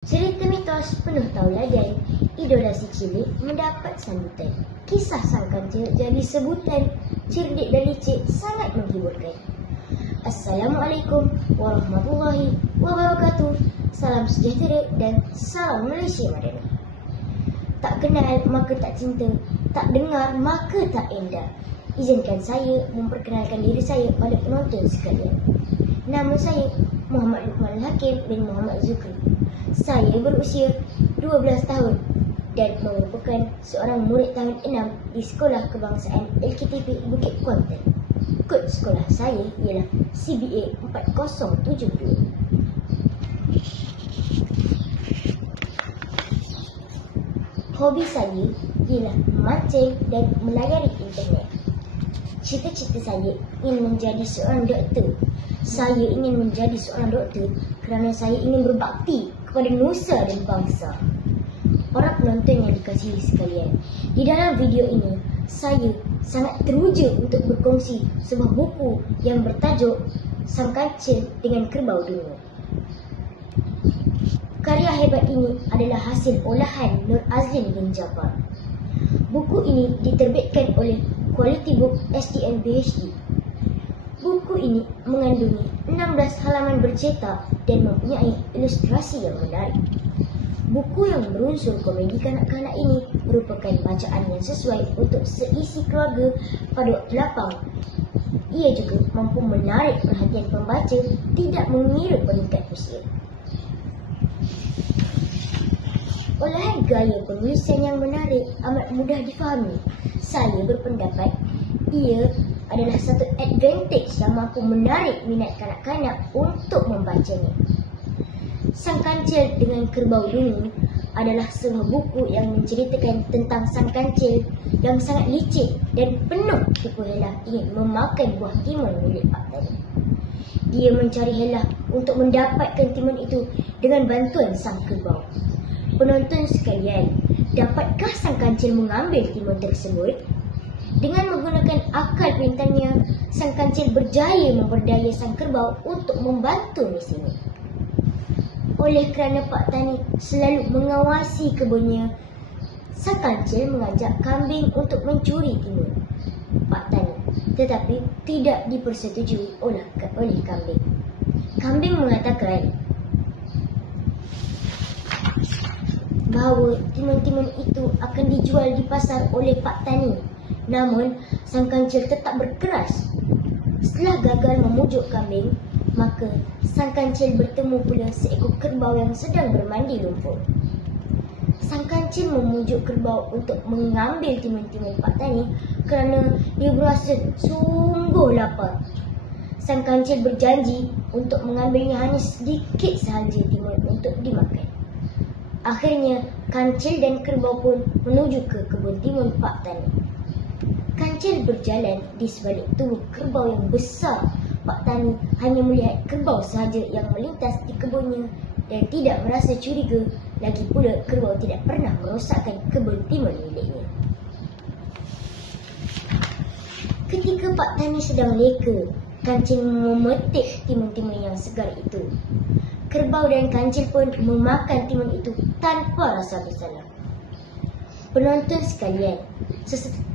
Cerita mitos penuh tauladan, idola si cilik mendapat sambutan. Kisah sang kancil jadi sebutan, cerdik dan licik sangat menghiburkan. Assalamualaikum warahmatullahi wabarakatuh. Salam sejahtera dan salam Malaysia Madani. Tak kenal maka tak cinta, tak dengar maka tak indah. Izinkan saya memperkenalkan diri saya pada penonton sekalian. Nama saya Muhammad Luqman Hakim bin Muhammad Zukri. Saya berusia 12 tahun dan merupakan seorang murid tahun 6 di Sekolah Kebangsaan LKTP Bukit Kuantan. Kod sekolah saya ialah CBA 4072. Hobi saya ialah memancing dan melayari internet. Cita-cita saya ingin menjadi seorang doktor. Saya ingin menjadi seorang doktor kerana saya ingin berbakti kepada nusa dan bangsa. Para penonton yang dikasihi sekalian, di dalam video ini saya sangat teruja untuk berkongsi sebuah buku yang bertajuk Sang Kancil dengan Kerbau Dunia. Karya hebat ini adalah hasil olahan Nur Azlin bin Jafar. Buku ini diterbitkan oleh Quality Book STM PhD. Buku ini mengandungi 16 halaman bercetak dan mempunyai ilustrasi yang menarik. Buku yang berunsur komedi kanak-kanak ini merupakan bacaan yang sesuai untuk seisi keluarga pada waktu lapang. Ia juga mampu menarik perhatian pembaca, tidak mengira peringkat usia. Olahan gaya penulisan yang menarik amat mudah difahami. Saya berpendapat ia adalah satu advantage yang mampu menarik minat kanak-kanak untuk membacanya. Sang Kancil dengan Kerbau Dunia adalah sebuah buku yang menceritakan tentang sang kancil yang sangat licik dan penuh tipu helah ingin memakan buah timun milik Pak Tani. Dia mencari helah untuk mendapatkan timun itu dengan bantuan sang kerbau. Penonton sekalian, dapatkah sang kancil mengambil timun tersebut? Dengan menggunakan akal pintarnya, sang kancil berjaya memperdaya sang kerbau untuk membantu misinya. Oleh kerana Pak Tani selalu mengawasi kebunnya, sang kancil mengajak kambing untuk mencuri timun Pak Tani, tetapi tidak dipersetujui oleh kambing. Kambing mengatakan bahawa timun-timun itu akan dijual di pasar oleh Pak Tani. Namun, sang kancil tetap berkeras. Setelah gagal memujuk kambing, maka sang kancil bertemu pula seekor kerbau yang sedang bermandi lumpur. Sang kancil memujuk kerbau untuk mengambil timun-timun Pak Tani kerana dia berasa sungguh lapar. Sang kancil berjanji untuk mengambilnya hanya sedikit sahaja timun untuk dimakan. Akhirnya, kancil dan kerbau pun menuju ke kebun timun Pak Tani. Kancil berjalan di sebalik tubuh kerbau yang besar. Pak Tani hanya melihat kerbau sahaja yang melintas di kebunnya dan tidak merasa curiga. Lagi pula kerbau tidak pernah merosakkan kebun timun miliknya. Ketika Pak Tani sedang leka, kancil memetik timun-timun yang segar itu. Kerbau dan kancil pun memakan timun itu tanpa rasa bersalah. Penonton sekalian,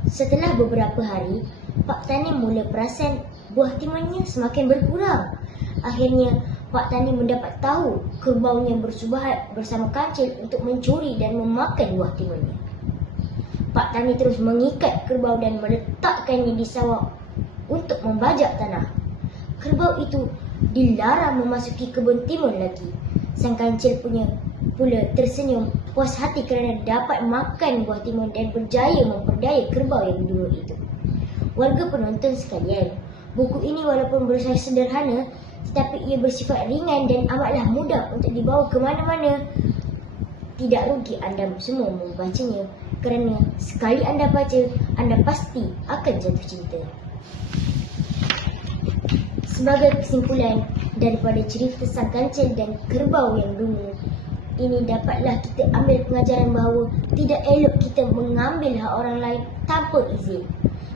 setelah beberapa hari, Pak Tani mula perasan buah timunnya semakin berkurang. Akhirnya, Pak Tani mendapat tahu kerbaunya bersubahat bersama kancil untuk mencuri dan memakan buah timunnya. Pak Tani terus mengikat kerbau dan meletakkannya di sawah untuk membajak tanah. Kerbau itu dilarang memasuki kebun timun lagi. Sang kancil pula tersenyum puas hati kerana dapat makan buah timun dan berjaya memperdaya kerbau yang dulu itu. Warga penonton sekalian, buku ini walaupun berusaha sederhana, tetapi ia bersifat ringan dan amatlah mudah untuk dibawa ke mana-mana. Tidak rugi anda semua membacanya kerana sekali anda baca, anda pasti akan jatuh cinta. Sebagai kesimpulan daripada cerita Sang Kancil dan Kerbau yang Dunia, ini dapatlah kita ambil pengajaran bahawa tidak elok kita mengambil hak orang lain tanpa izin.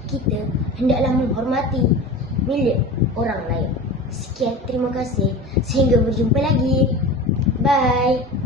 Kita hendaklah menghormati milik orang lain. Sekian, terima kasih. Sehingga berjumpa lagi. Bye.